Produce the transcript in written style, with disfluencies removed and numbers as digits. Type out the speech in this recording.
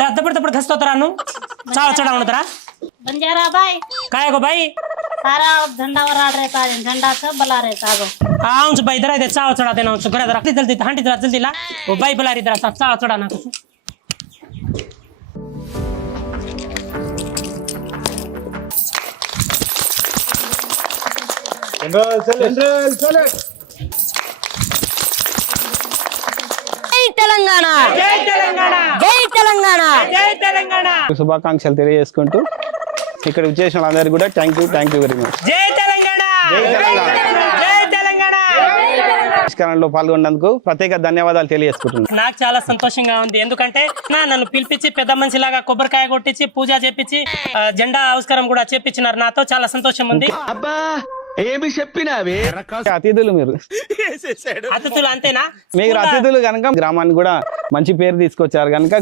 दपड़ घसतोतरा नु चाव चढ़ा उनतरा बंजारा भाई काय गो भाई सारा झंडा वराड रहता है झंडा सब बला रहता है आऊंच भाई इधर दे चाव चढ़ा देना उस घर जल्दी जल्दी हांडी जल्दी ला वो भाई बुला रही इधर चाव चढ़ाना कुछ जनरल चले తెలంగాణ जय तेलंगाना జై తెలంగాణ जय तेलंगाना శుభాకాంక్షలు తెలియజేసుకుంటూ ఇక్కడ విచ్చేసిన అందరికీ కూడా థ్యాంక్ యూ వెరీ మచ్. जय तेलंगाना जय तेलंगाना నమస్కారంలో పాల్గొన్నందుకు ప్రత్యేక ధన్యవాదాలు తెలియజేసుకుంటున్నాను. నాకు చాలా సంతోషంగా ఉంది ఎందుకంటే నన్ను పిలిపించి పెద్ద మనిషిలాగా కొబ్బరికాయ కొట్టించి పూజ చేపించి జెండా ఆవిష్కారం కూడా చేపించినారు నాతో చాలా సంతోషం ఉంది ఏమి చెప్పినావే అతిథులు మీరు అతిథులు అంతేనా మీరు అతిథులు కనుక గ్రామానికి కూడా మంచి పేరు తీసుకొచ్చారు కనుక